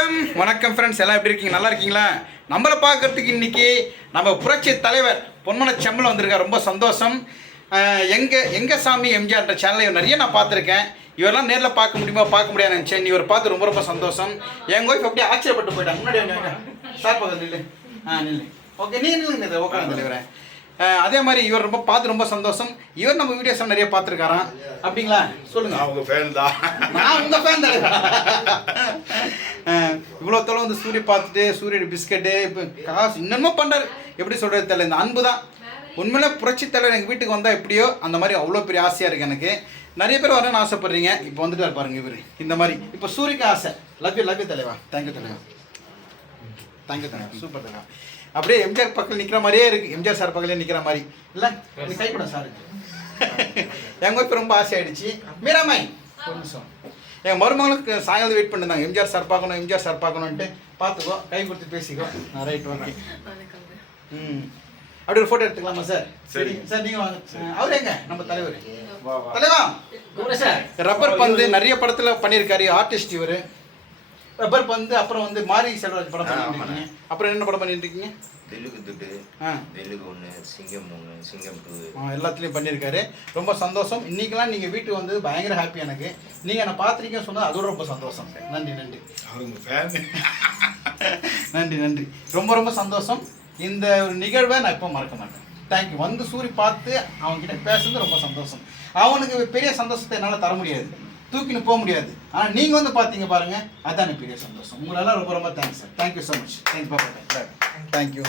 வணக்கம் ஃப்ரெண்ட்ஸ், எல்லாம் எப்படி இருக்கீங்க? நல்லா இருக்கீங்களா? நம்மளை பார்க்கறதுக்கு இன்னைக்கு நம்ம புரட்சி தலைவர் பொன்மன செம்மல் வந்திருக்கார். ரொம்ப சந்தோஷம். எங்கள் சாமி எம்ஜிஆர்ன்ற சேனலை நிறைய நான் பார்த்துருக்கேன். இவரெல்லாம் நேரில் பார்க்க முடியுமா பார்க்க முடியாது நினச்சேன். இவர் பார்த்து ரொம்ப ரொம்ப சந்தோஷம். எங்கள் ஒய்ஃப் அப்படியே ஆச்சரியப்பட்டு போயிட்டாங்க. முன்னாடி சார் பக்கம் நில்லு. நில்லு. ஓகே, நீ நில்லுங்க. ஓகே தலைவரேன். அதே மாதிரி இவர் ரொம்ப பார்த்து ரொம்ப சந்தோஷம். இவர் நம்ம வீடியோஸ் நிறைய பார்த்துருக்காராம். அப்படிங்களா? சொல்லுங்க. அவங்க ஃபேன் தான். நான் உங்கள் ஃபேன் தான். இவ்வளோ தொலை வந்து சூரிய பார்த்துட்டு சூரிய பிஸ்கெட்டு இப்போ காசு இன்னமும் பண்ணுறாரு. எப்படி சொல்கிறது தெரியல. இந்த அன்பு தான் உண்மையிலே புரட்சி தலைவர் எங்கள் வீட்டுக்கு வந்தால் எப்படியோ அந்த மாதிரி அவ்வளோ பெரிய ஆசையாக இருக்குது எனக்கு. நிறைய பேர் வரணும்னு ஆசைப்படுறீங்க. இப்போ வந்துட்டு பாருங்க இவர் இந்த மாதிரி. இப்போ சூரியக்கு ஆசை. லவ் யூ தலைவா. தேங்க்யூ தலைவா. தேங்க்யூ தலைவா. சூப்பர் தலைவா. அப்படியே எம்ஜிஆர் பக்கத்தில் நிற்கிற மாதிரியே இருக்குது. எம்ஜிஆர் சார் பக்கத்தில் நிற்கிற மாதிரி இல்லை? கைப்பட சார் எங்கள் இப்போ ரொம்ப ஆசையாயிடுச்சு. மீராமாய் ஒரு நிமிஷம். எங்கள் மருமகளுக்கு சாயங்காலம் வெயிட் பண்ணிருந்தாங்க. எம்ஜிஆர் சார் பார்க்கணும், எம்ஜிஆர் சார் பார்க்கணுன்ட்டு. பார்த்துக்கோ, கை கொடுத்து பேசிக்கோ. Right, okay. அப்படி ஒரு ஃபோட்டோ எடுத்துக்கலாமா சார்? சரி சார், நீங்கள் வாங்க. அவர் எங்க நம்ம தலைவர்? தலைவா ரப்பர் பந்து நிறைய படத்தில் பண்ணியிருக்காரு. ஆர்டிஸ்ட் இவர். ரப்பர் பந்து, அப்புறம் வந்து மாரி செல்வராஜ் படம் பண்ணிருக்கீங்க. அப்புறம் என்ன படம் பண்ணிட்டு இருக்கீங்க? தெலுங்கு துட்டு, தெலுங்கு 1, சிங்கம் 3, சிங்கம் 2 எல்லாத்துலேயும் பண்ணியிருக்காரு. ரொம்ப சந்தோஷம். இன்றைக்கெல்லாம் நீங்கள் வீட்டுக்கு வந்து பயங்கர ஹாப்பி எனக்கு. நீங்கள் என்னை பார்த்துருக்கீங்க சொன்னால் அதோட ரொம்ப சந்தோஷம். நன்றி நன்றி. நன்றி நன்றி. ரொம்ப ரொம்ப சந்தோஷம். இந்த ஒரு நிகழ்வை நான் இப்போ மறக்க மாட்டேன். தேங்க்யூ. வந்து சூரி பார்த்து அவங்ககிட்ட பேசுறது ரொம்ப சந்தோஷம். அவனுக்கு பெரிய சந்தோஷத்தை என்னால் தர முடியாது, தூக்கின்னு போக முடியாது. ஆனால் நீங்கள் வந்து பார்த்தீங்க பாருங்கள், அதுதான் பெரிய சந்தோஷம். உங்களெல்லாம் ரொம்ப ரொம்ப thanks sir. Thank you so much. Thanks பாப்பா. தேங்க்யூ.